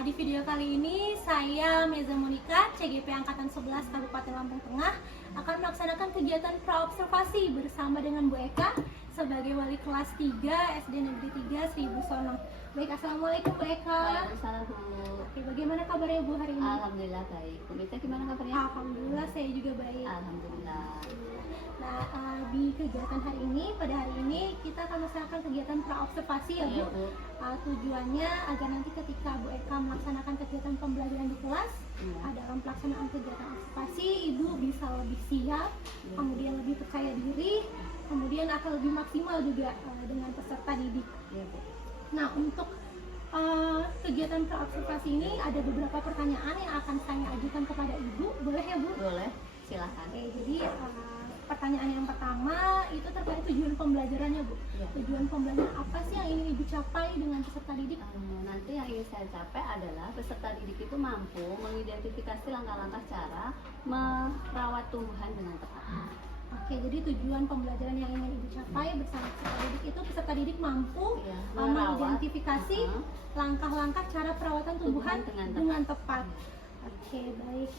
Di video kali ini saya Meza Monika, CGP Angkatan 11 Kabupaten Lampung Tengah akan melaksanakan kegiatan praobservasi bersama dengan Bu Eka sebagai wali kelas 3 SD Negeri 3 Seribu Sono. Baik, Assalamualaikum Bu Eka. Waalaikumsalam Bu. Oke, bagaimana kabarnya Bu hari ini? Alhamdulillah baik. Bu Mita gimana kabarnya? Alhamdulillah saya juga baik. Alhamdulillah. Nah, di kegiatan hari ini, pada hari ini kita akan melaksanakan kegiatan praobservasi ya Bu. Iya, Bu. Tujuannya agar nanti ketika Bu Eka melaksanakan kegiatan pembelajaran di kelas, dalam pelaksanaan kegiatan observasi Ibu bisa lebih siap, kemudian lebih percaya diri, kemudian akan lebih maksimal juga dengan peserta didik. Iya, Bu. Nah, untuk kegiatan praobservasi ini ada beberapa pertanyaan yang akan saya ajukan kepada Ibu, boleh ya Bu? Boleh, silakan. Oke, jadi pertanyaan yang pertama itu terkait tujuan pembelajarannya Bu. Ya. Tujuan pembelajaran apa sih yang ingin Ibu capai dengan peserta didik? Nanti yang ingin saya capai adalah peserta didik itu mampu mengidentifikasi langkah-langkah cara merawat tumbuhan dengan tepat. Oke, jadi tujuan pembelajaran yang ingin Ibu capai bersama peserta didik itu peserta didik mampu Ya, mengidentifikasi langkah-langkah cara perawatan tumbuhan dengan tepat. Oke, baik.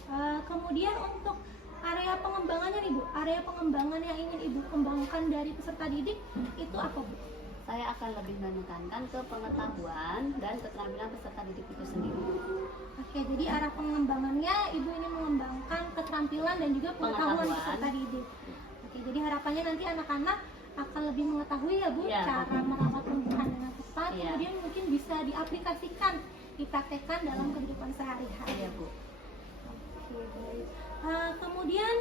Kemudian untuk area pengembangannya nih Bu, area pengembangan yang ingin Ibu kembangkan dari peserta didik itu apa Bu? Saya akan lebih menekankan ke pengetahuan dan keterampilan peserta didik itu sendiri. Oke, jadi arah pengembangannya Ibu ini mengembangkan keterampilan dan juga pengetahuan peserta didik. Oke, jadi harapannya nanti anak-anak akan lebih mengetahui ya Bu, Ya, cara merawat tumbuhan dengan tepat, Ya. kemudian mungkin bisa diaplikasikan, dipraktekkan dalam kehidupan sehari-hari. Iya, Bu. Oke, baik. Kemudian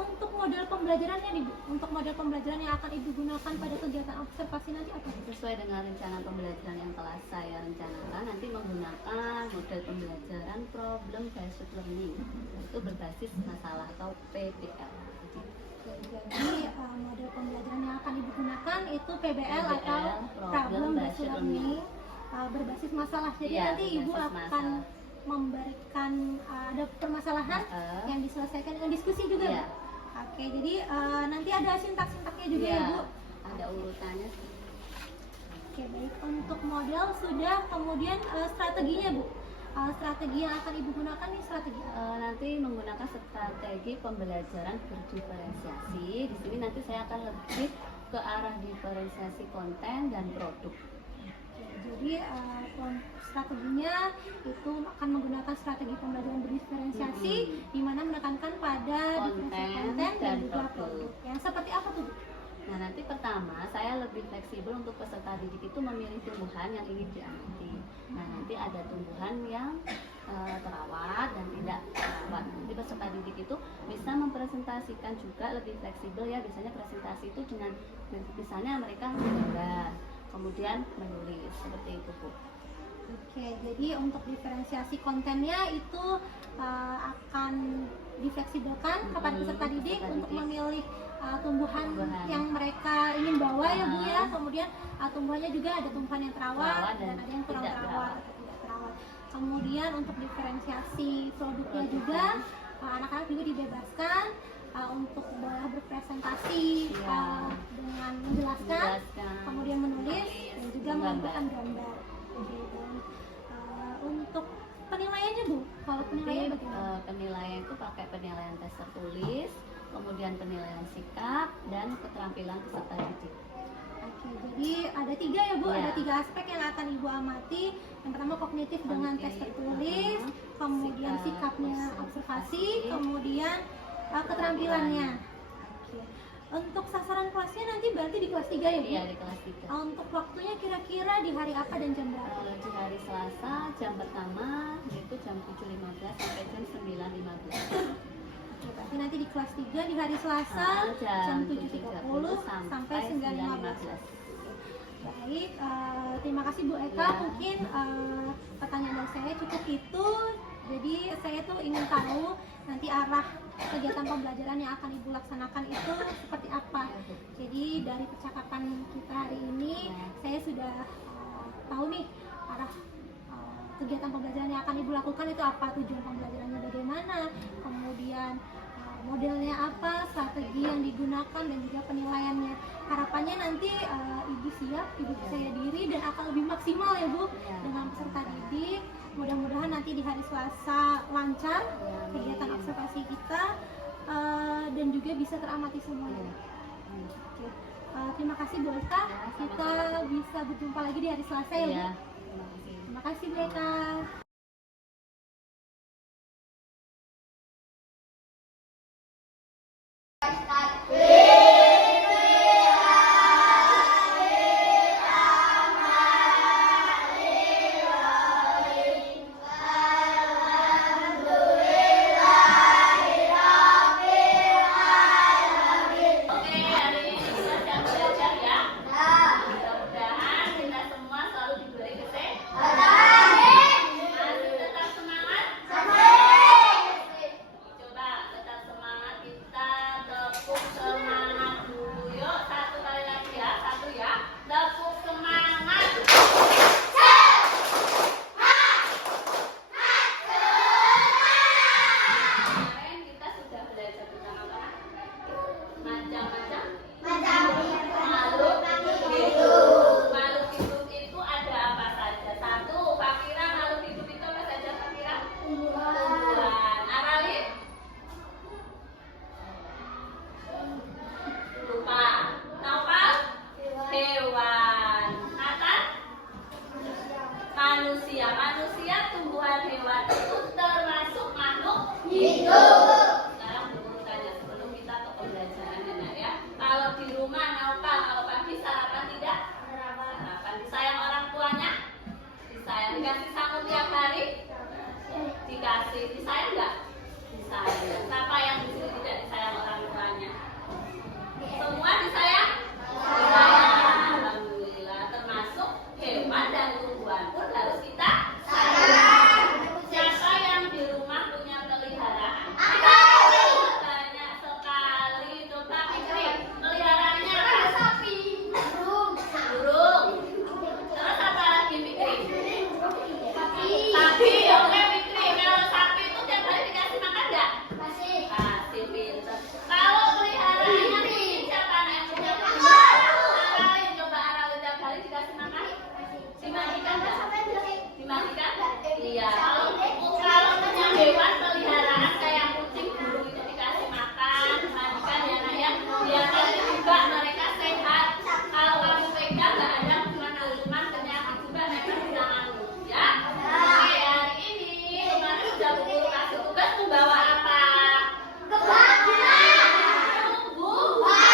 untuk model pembelajarannya nih Bu, untuk model pembelajaran yang akan Ibu gunakan pada kegiatan observasi nanti apa Bu? Sesuai dengan rencana pembelajaran yang telah saya rencanakan, nanti menggunakan model pembelajaran problem based learning, itu berbasis masalah atau PBL. Oke, jadi model pembelajaran yang akan Ibu gunakan itu PBL atau problem based learning, berbasis masalah. Jadi Ya, nanti Ibu berbasis akan masalah. memberikan ada permasalahan yang diselesaikan dengan diskusi juga Ya. Bu? Oke, jadi nanti ada sintak-sintaknya juga ya Bu? Ada urutannya. Oke, baik. Untuk model sudah, kemudian strateginya Bu. Strategi yang akan Ibu gunakan nih strategi apa? Nanti menggunakan strategi pembelajaran berdiferensiasi. Di sini nanti saya akan lebih ke arah diferensiasi konten dan produk. Jadi strateginya itu akan menggunakan strategi pembelajaran berdiferensiasi di mana menekankan pada diferensiasi konten dan juga produk. Yang seperti apa tuh Bu? Nah, nanti pertama saya lebih fleksibel untuk peserta didik itu memilih tumbuhan yang ingin diamati. Nah, nanti ada tumbuhan yang terawat dan tidak terawat. Nanti peserta didik itu bisa mempresentasikan juga lebih fleksibel ya. Biasanya presentasi itu dengan misalnya mereka menggambar, kemudian menulis seperti itu Bu. Oke, jadi untuk diferensiasi kontennya itu akan difleksibelkan kepada peserta didik untuk memilih tumbuhan yang mereka ingin bawa ya Bu ya. Kemudian tumbuhannya juga ada tumbuhan yang terawat dan ada yang kurang terawat atau tidak terawat. Kemudian untuk diferensiasi produknya juga anak-anak juga dibebaskan untuk boleh berpresentasi dengan menjelaskan, kemudian menulis dan juga mengumpulkan gambar. Oke, dan untuk penilaiannya Bu, kalau penilaian bagaimana? Penilaian itu pakai penilaian tes tertulis, kemudian penilaian sikap dan keterampilan peserta didik. Oke, jadi ada 3 ya Bu, ada 3 aspek yang akan Ibu amati. Yang pertama kognitif dengan tes tertulis, kemudian sikapnya observasi, kemudian keterampilannya. Oke. Untuk sasaran kelasnya nanti berarti di kelas 3 ya Bu? Iya, di kelas 3. Untuk waktunya kira-kira di hari apa dan jam berapa? Di hari Selasa jam pertama yaitu jam 7.15 sampai jam 9.15. Oke, berarti nanti di kelas 3 di hari Selasa jam 7.30 sampai 9.15. Baik, terima kasih Bu Eka. Mungkin pertanyaan dari saya cukup itu. Jadi saya tuh ingin tahu nanti arah kegiatan pembelajaran yang akan Ibu laksanakan itu seperti apa. Jadi dari percakapan kita hari ini saya sudah tahu nih arah kegiatan pembelajaran yang akan Ibu lakukan itu apa, tujuan pembelajarannya bagaimana, kemudian modelnya apa, strategi yang digunakan dan juga penilaiannya. Harapannya nanti Ibu siap, Ibu percaya diri dan akan lebih maksimal ya Bu dengan peserta didik. Mudah-mudahan nanti di hari Selasa lancar kegiatan observasi kita dan juga bisa teramati semuanya. Oke. Terima kasih Bu Eka. Kita bisa berjumpa lagi di hari Selasa ya Bu. Terima kasih Bu Eka. Manusia, tumbuhan, hewan itu termasuk makhluk hidup. Sekarang urutannya sebelum kita ke pembelajaran ya. Kalau di rumah naupal, kalau pagi sarapan tidak? Sarapan. Disayang orang tuanya? Disayang. Dikasih sanggup tiap hari? Dikasih. Disayang enggak? Disayang. Siapa yang di sini tidak disayang orang tuanya? Semua disayang? Disayang. Alhamdulillah. Termasuk hewan dan tumbuhan pun harus kita sayang. Siapa yang di rumah punya peliharaan? Banyak sekali. Coba Fikri, peliharaannya apa? Sapi. Burung. Terus apa lagi Fikri? Sapi. Oke Fikri, kalau sapi itu tiap hari dikasih makan enggak? Kasih. Pinter. Kalau peliharaannya kucing siapa yang punya kucing? Aralin, coba Aralin tiap hari dikasih makan? Dimandikan enggak? Dimandikan? Iya. Kalau punya hewan peliharaan kayak kucing, burung itu dikasih makan, dimandikan ya nak ya. Biasanya juga mereka sehat. Kalau kamu pegang nggak ada kuman-kuman penyakit juga mereka bisa nganggur ya. Oke, hari ini kemarin sudah Bu Guru kasih tugas membawa apa? Tumbuhan.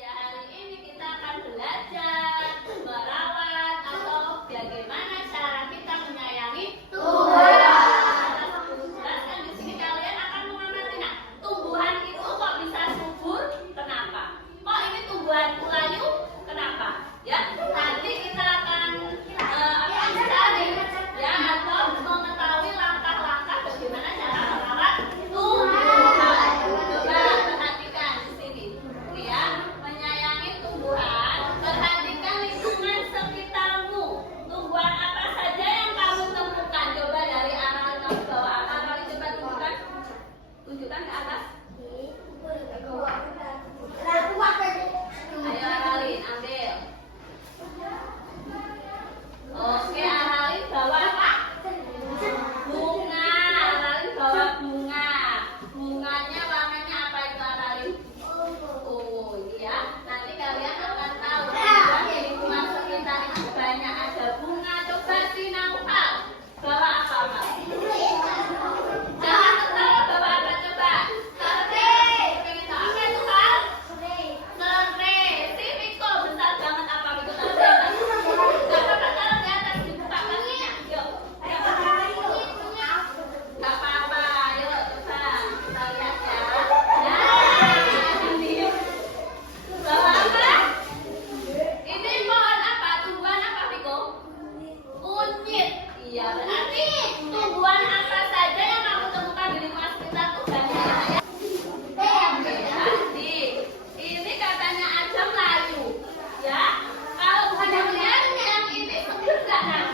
Ya, hari ini kita akan belajar merawat atau bagaimana cara kita menyayangi tumbuhan. Jelaskan di sini kalian akan mengamati nah, tumbuhan itu kok bisa subur? Kenapa? Kok ini tumbuhan layu? Kenapa? Ya, nanti kita akan mencari ya atau mengetahui langkah-langkah bagaimana cara merawat tumbuhan. Coba perhatikan di sini. Ya, menyayangi tumbuhan, perhatikan lingkungan sekitarmu. Tumbuhan apa saja yang kamu temukan? Coba dari Aralin, kamu bawa apa? Aralin coba tunjukkan. Tunjukkan ke atas. Ayo Aralin, ambil. Oke, Aralin bawa apa? Bunga. Aralin bawa bunga. Bunganya warnanya apa itu Aralin? Oh iya, nanti kalian akan tahu di lingkungan sekitar itu banyak ada bunga. Coba si Naufal bawa apa Pak? Jangan ketawa, bawa apa coba? Serai. Apa itu Pak? Serai. Si Miko besar banget apa Miko? Gak apa-apa, taruh di atas, dibuka kakinya. Yuk, gak apa-apa, ayo coba kita lihat ya. Nah, ini bawa apa? Ini pohon apa? Tumbuhan apa Miko? Kunyit. Iya, berarti tumbuhan apa saja yang kamu temukan di lingkungan sekitar tuh banyak ya. Jadi, ini katanya Ajam layu, ya. Kalau bukan lihat yang ini seger nggak nah?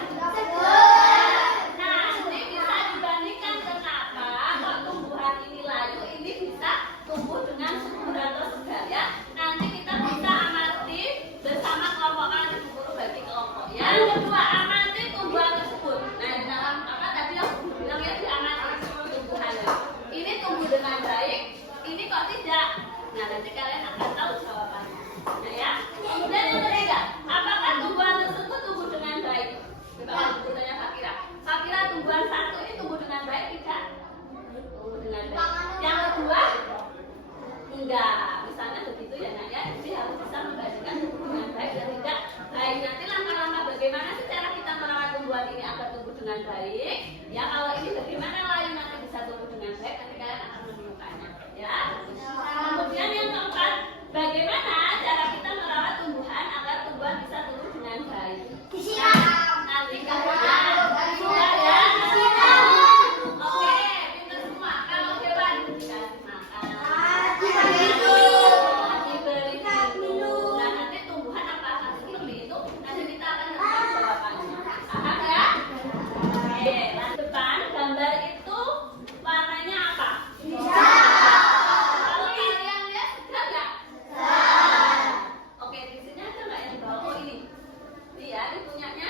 Nah, ini bisa dibandingkan kenapa kok tumbuhan ini layu, ini bisa tumbuh dengan subur atau segar ya. Nanti kita bisa amati bersama kelompok kalian, Bu Guru bagi kelompok. Yang kedua, amati tumbuhan tersebut. Nah, di dalam apa? Enggak, misalnya begitu ya nak ya. Jadi harus bisa membagikan dengan baik dan tidak baik. Nanti langkah-langkah bagaimana sih cara kita merawat tumbuhan ini agar tumbuh dengan baik? Ya kalau ini bagaimana lain nanti bisa tumbuh dengan baik, nanti kalian akan menemukannya. Ya. Kemudian yang keempat, bagaimana cara kita merawat tumbuhan agar tumbuhan bisa tumbuh dengan baik? Nanti kalian sudah ya. Oke, pintar semua. Kalau hewan dikasih makan. Diberi minum. Nah, nanti tumbuhan apa akan seperti itu? Nanti kita akan menentukan jawabannya. Paham ya? Oke, lanjut depan. Gambar itu warnanya apa? Kalau kalian lihat sudah nggak? Oke, di sini ada nggak yang di bawah? Oh ini. Iya, ini punyanya.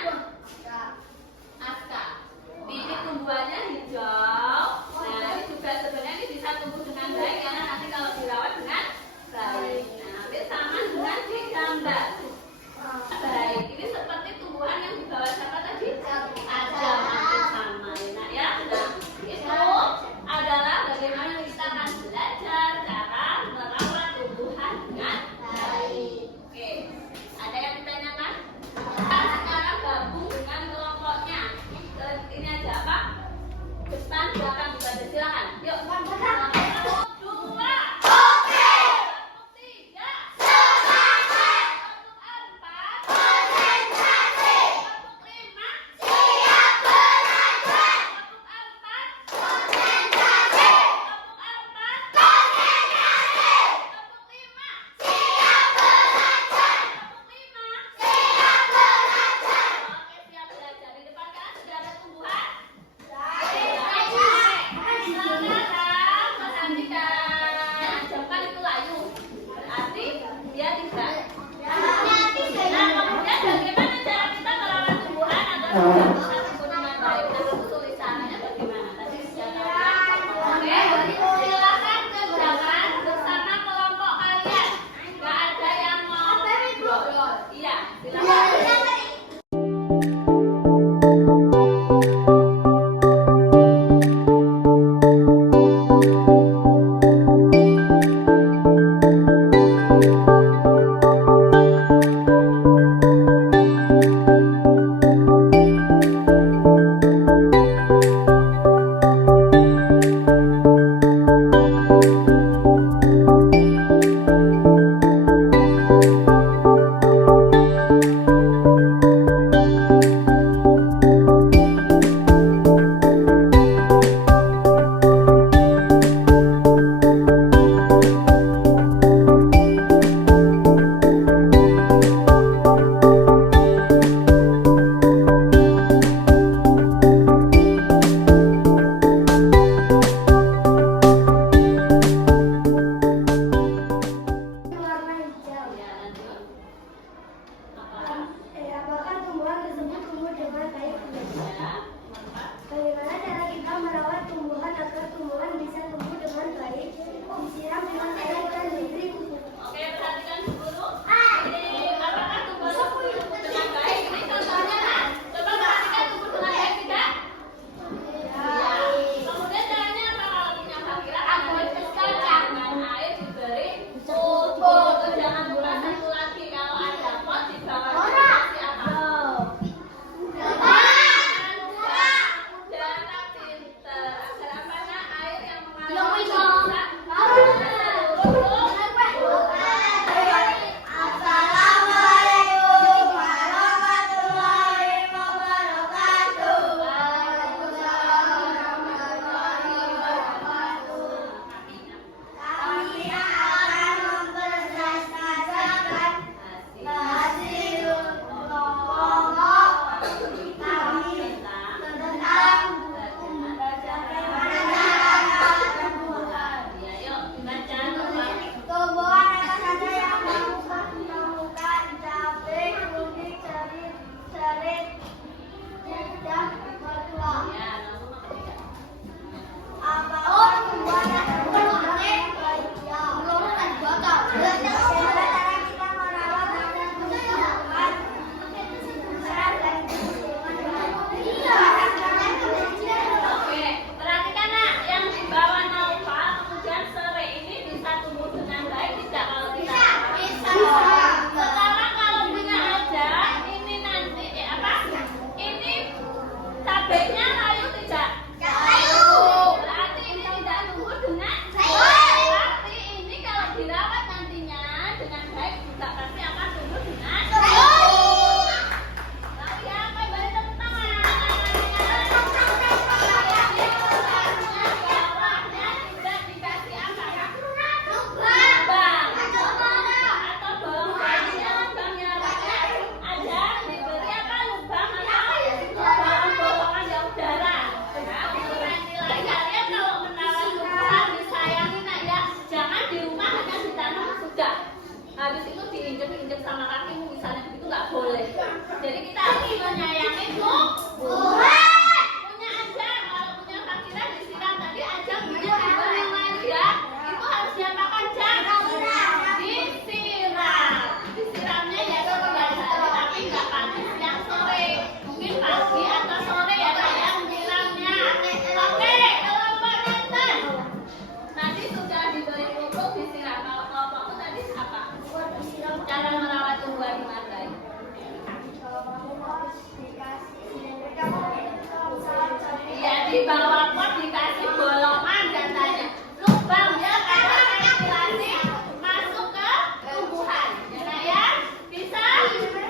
Jadi bawa pot dikasih bolongan dan tanya lubang ya karena ventilasi masuk ke tumbuhan. Ya nak ya? Bisa? Bisa.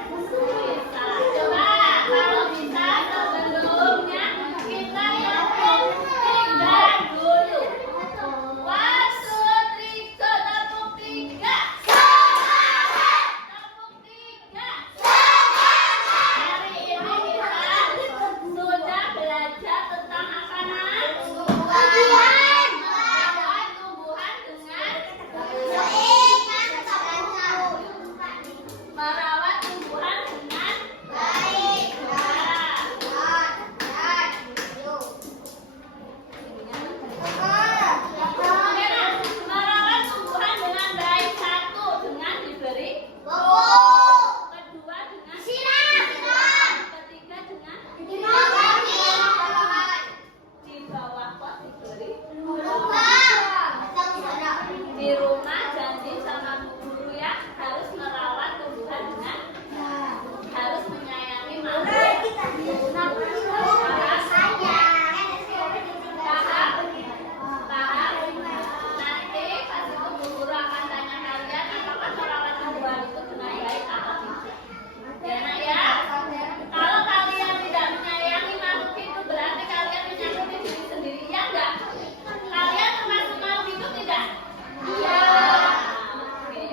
Coba kalau bisa sebelumnya kita yang tinggal dulu. One, two, three, go, tepuk tiga. Tepuk tiga. Hari ini kita sudah belajar tentang apa nak? Tumbuhan dengan merawat tumbuhan dengan baik. Merawat tumbuhan dengan baik satu dengan diberi kedua dengan ketiga dengan di bawah pot diberi di rumah janji sama bu guru ya harus merawat tumbuhan dengan harus menyayangi makhluk tahap nanti pas itu bu guru akan tanya kalian apakah merawat tumbuhan itu dengan baik atau tidak ya nak ya kalau kalian tidak menyayangi makhluk hidup berarti kalian menyakiti diri sendiri ya enggak kalian termasuk makhluk hidup tidak iya oke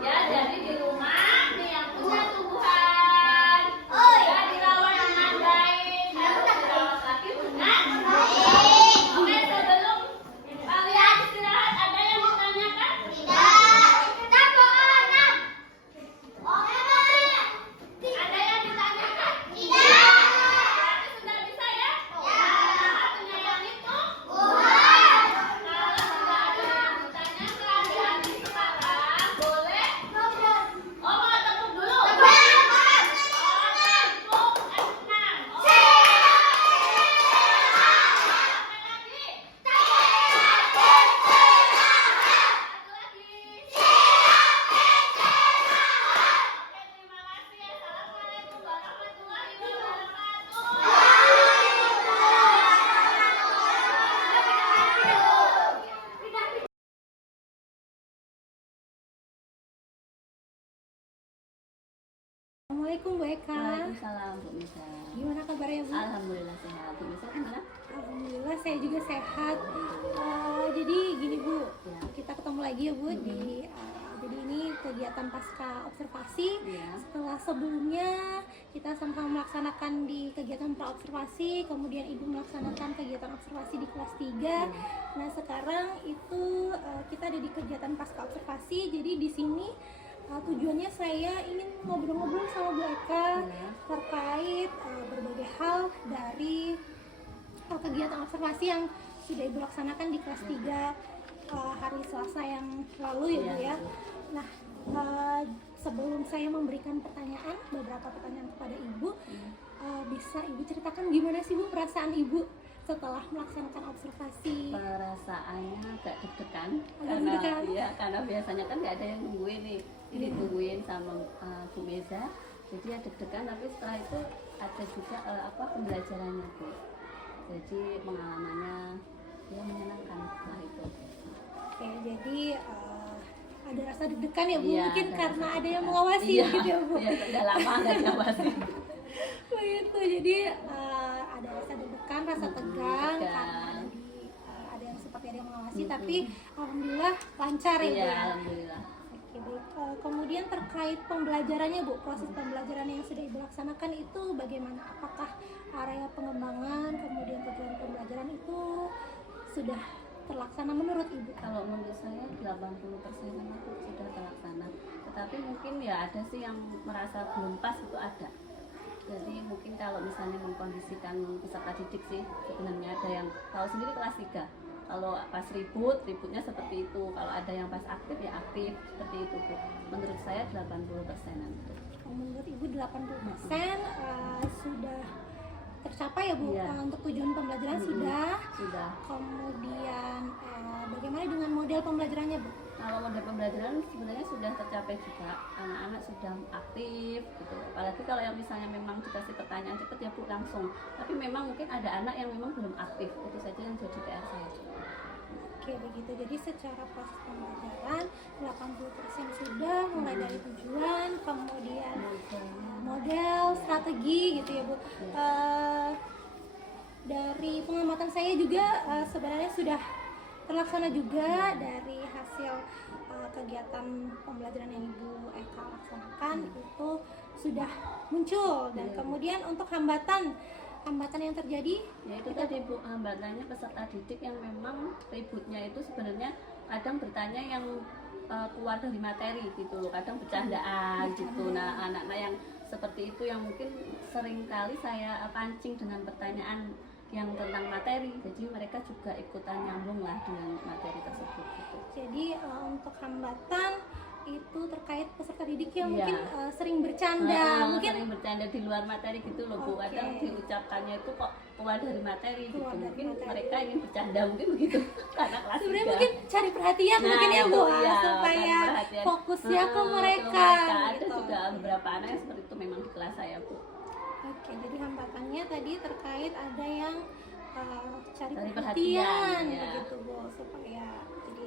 ya jadi di rumah nih yang punya tumbuhan ya dirawat dengan baik harus dirawat lagi dengan oke sebelum kalian istirahat ada yang ditanyakan ada yang ditanyakan berarti sudah bisa ya usaha menyayangi tumbuhan kalau sudah ada yang ditanyakan dari sekarang boleh mau tepuk dulu tepuk enam oke satu lagi oke terima kasih assalamualaikum warahmatullahi wabarakatuh. Assalamualaikum Bu Eka. Waalaikumsalam Bu Misa. Gimana kabarnya Bu? Alhamdulillah sehat. Bu Misa gimana? Alhamdulillah saya juga sehat. Jadi gini Bu, Ya. kita ketemu lagi ya Bu jadi ini kegiatan pasca observasi. Iya. Setelah sebelumnya kita sama-sama melaksanakan di kegiatan pra-observasi, kemudian Ibu melaksanakan kegiatan observasi di kelas 3. Nah, sekarang itu kita ada di kegiatan pasca observasi. Jadi di sini tujuannya saya ingin ngobrol-ngobrol sama Bu Eka terkait berbagai hal dari kegiatan observasi yang sudah Ibu laksanakan di kelas 3 hari Selasa yang lalu ya Bu ya. Nah, sebelum saya memberikan beberapa pertanyaan kepada Ibu, bisa Ibu ceritakan gimana sih Bu perasaan Ibu setelah melaksanakan observasi? Perasaannya agak deg-degan Agak karena deg-degan. ya karena biasanya kan nggak ada yang nungguin nih ditungguin sama Bu Meza jadi ya deg-degan tapi setelah itu ada juga pembelajarannya Bu jadi pengalamannya ya menyenangkan setelah itu. Oke, jadi ada rasa deg-degan ya Bu, Iya, mungkin ada karena rasa ada yang deg-degan. mengawasi Iya, gitu ya Bu. iya, udah lama nggak diawasi. Begitu, jadi ada rasa deg-degan, rasa tegang tegang. karena ada yang seperti ada yang mengawasi, tapi alhamdulillah lancar ya Bu. Iya, Ya? alhamdulillah. Oke, baik. Kemudian terkait pembelajarannya Bu, proses pembelajaran yang sudah Ibu laksanakan itu bagaimana? Apakah area pengembangan, kemudian tujuan pembelajaran itu sudah terlaksana menurut Ibu? Kalau menurut saya 80% itu sudah terlaksana. Tetapi mungkin ya ada sih yang merasa belum pas itu ada. Jadi mungkin kalau misalnya mengkondisikan peserta didik sih sebenarnya ada yang tahu sendiri kelas 3. Kalau pas ributnya seperti itu. Kalau ada yang pas aktif ya aktif seperti itu Bu. Menurut saya 80%-an itu. Menurut Ibu 80% sudah tercapai ya Bu. Iya. Untuk tujuan pembelajaran sudah. Sudah. Kemudian bagaimana dengan model pembelajarannya Bu? Kalau model pembelajaran sebenarnya sudah tercapai juga, anak-anak sudah aktif gitu. Apalagi kalau yang misalnya memang dikasih pertanyaan cepat ya Bu langsung. Tapi memang mungkin ada anak yang memang belum aktif, itu saja yang jadi PR saya juga. Oke begitu, jadi secara proses pembelajaran 80% sudah, mulai dari tujuan, kemudian model, strategi gitu ya Bu. Dari pengamatan saya juga sebenarnya sudah terlaksana juga dari hasil kegiatan pembelajaran yang Ibu Eka laksanakan itu sudah muncul. Dan kemudian untuk hambatan yang terjadi Ya itu tadi Bu, hambatannya peserta didik yang memang ributnya itu sebenarnya kadang bertanya yang keluar dari materi gitu loh, kadang bercandaan gitu. Nah anak-anak yang seperti itu yang mungkin sering kali saya pancing dengan pertanyaan yang tentang materi, jadi mereka juga ikutan nyambung lah dengan materi tersebut gitu. Jadi untuk hambatan itu terkait peserta didik yang mungkin sering bercanda, mungkin sering bercanda di luar materi gitu loh Bu. Kadang diucapkannya itu kok keluar dari materi gitu. Mungkin mereka ingin bercanda mungkin begitu. Karena kelas sebenarnya mungkin cari perhatian mungkin ya Bu, supaya fokusnya ke mereka. Ada gitu. juga beberapa anak yang seperti itu memang di kelas saya Bu. Oke, jadi hambatannya tadi terkait ada yang cari perhatian perhatian, begitu Bu, supaya jadi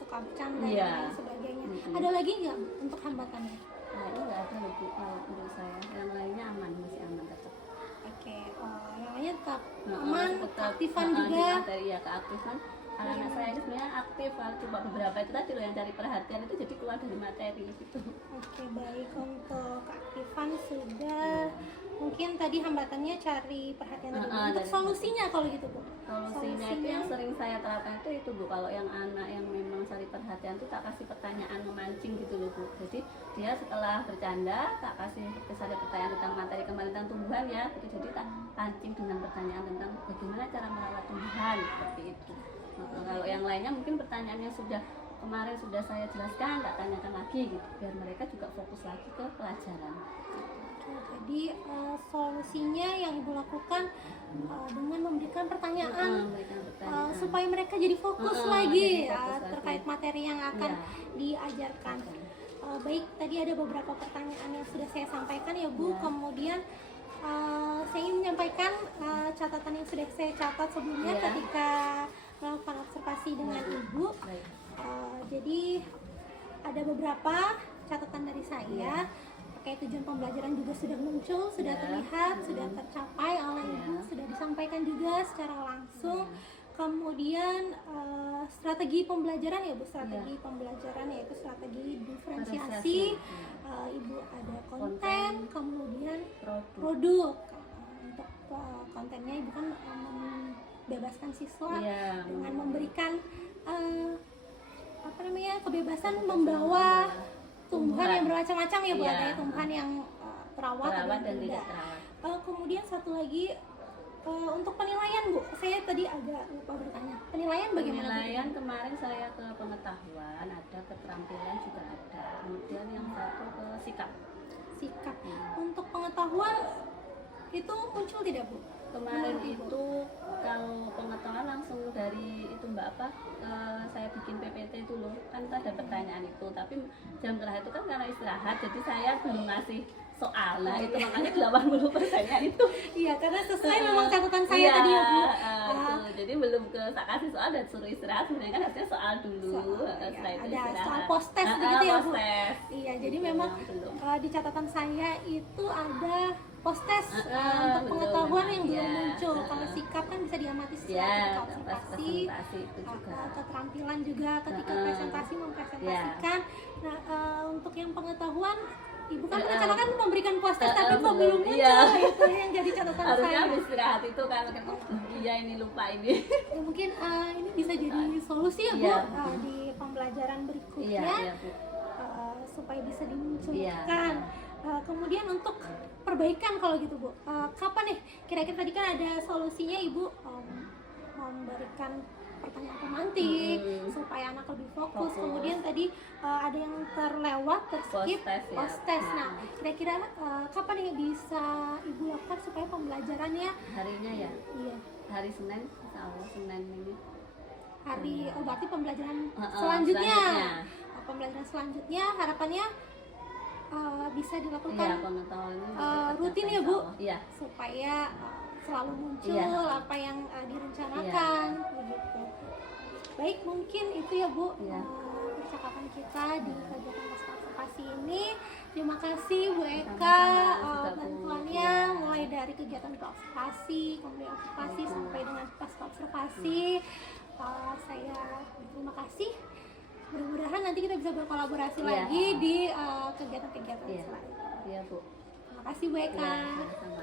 suka bercanda Iya. dan lain sebagainya. Ada lagi nggak Bu, untuk hambatannya? Nah ini nggak ada loh Bu kalau menurut saya. Yang lainnya aman, masih aman tetap. Oke, yang lainnya tetap aman, keaktifan juga. Iya keaktifan. Anak-anak saya ini sebenarnya aktif, cuma beberapa itu tadi loh yang cari perhatian itu jadi keluar dari materi gitu. Oke, baik, untuk keaktifan sudah. Mungkin tadi hambatannya cari perhatian tadi. Untuk solusinya kalau gitu Bu? Solusinya itu yang sering saya terapkan itu Bu, kalau yang anak yang memang cari perhatian itu tak kasih pertanyaan memancing gitu loh Bu. Jadi dia setelah bercanda tak kasih misalnya pertanyaan tentang materi kemarin tentang tumbuhan ya gitu. Jadi tak pancing dengan pertanyaan tentang bagaimana cara merawat tumbuhan seperti itu. Kalau yang lainnya mungkin pertanyaannya sudah kemarin sudah saya jelaskan, tak tanyakan lagi gitu biar mereka juga fokus lagi ke pelajaran. Jadi solusinya yang Ibu lakukan dengan memberikan pertanyaan, supaya mereka jadi fokus lagi terkait materi yang akan diajarkan. Baik, tadi ada beberapa pertanyaan yang sudah saya sampaikan ya Bu. Kemudian saya ingin menyampaikan catatan yang sudah saya catat sebelumnya ketika melakukan observasi dengan Ibu. Jadi ada beberapa catatan dari saya. Terkait tujuan pembelajaran juga sudah muncul, sudah terlihat, sudah tercapai oleh Ibu, sudah disampaikan juga secara langsung. Kemudian strategi pembelajaran ya Bu, strategi pembelajaran yaitu strategi diferensiasi. Ibu ada konten, kemudian produk. Untuk kontennya Ibu kan membebaskan siswa dengan memberikan kebebasan membawa tumbuhan yang bermacam-macam ya Bu, ada tumbuhan yang terawat dan tidak terawat. Kemudian satu lagi untuk penilaian Bu, saya tadi agak lupa bertanya. Penilaian bagaimana? Penilaian kemarin saya ke pengetahuan, ada keterampilan juga ada. Kemudian yang satu ke sikap. Sikap. Untuk pengetahuan itu muncul tidak Bu? Kemarin itu kalau pengetahuan langsung dari itu Mbak saya bikin PPT itu loh, kan ada pertanyaan itu, tapi jam terakhir itu kan karena istirahat jadi saya belum ngasih soal. Nah itu makanya 80%-nya itu iya, karena sesuai memang catatan saya tadi ya Bu. Jadi belum tak kasih soal dan suruh istirahat, sebenarnya kan harusnya soal dulu. Setelah itu ada istirahat. soal post test begitu ya Bu. Iya, jadi memang di catatan saya itu ada post test untuk pengetahuan yang belum muncul. Kalau sikap kan bisa diamati secara observasi, keterampilan juga ketika presentasi mempresentasikan. Nah untuk yang pengetahuan Ibu kan merencanakan memberikan post test tapi kok belum muncul, itu yang jadi catatan harusnya saya. Harusnya istirahat itu kan, iya ini lupa ini. Ya, mungkin ini bisa jadi solusi ya Bu di pembelajaran berikutnya supaya bisa dimunculkan. Kemudian untuk perbaikan kalau gitu Bu, kapan nih kira-kira tadi kan ada solusinya Ibu memberikan pertanyaan pemantik supaya anak lebih fokus. Kemudian tadi ada yang terlewat, terskip post test. Nah kira-kira kapan nih bisa Ibu lakukan supaya pembelajarannya harinya ya? Iya, hari Senin, insya Allah Senin ini hari berarti pembelajaran selanjutnya. Pembelajaran selanjutnya harapannya bisa dilakukan Iya, pengetahuan rutin ya Bu, Iya. supaya selalu muncul Iya. apa yang direncanakan begitu. Baik, mungkin itu ya Bu Iya. percakapan kita di kegiatan Pasca Observasi ini. Terima kasih Bu Eka Sama-sama, Bu. bantuannya Iya. mulai dari kegiatan observasi, kemudian observasi sampai dengan pasca observasi. Saya terima kasih. Mudah-mudahan nanti kita bisa berkolaborasi Iya. lagi di kegiatan-kegiatan Iya. selanjutnya. Iya, Bu. Terima kasih Bu Eka. Iya, sama-sama.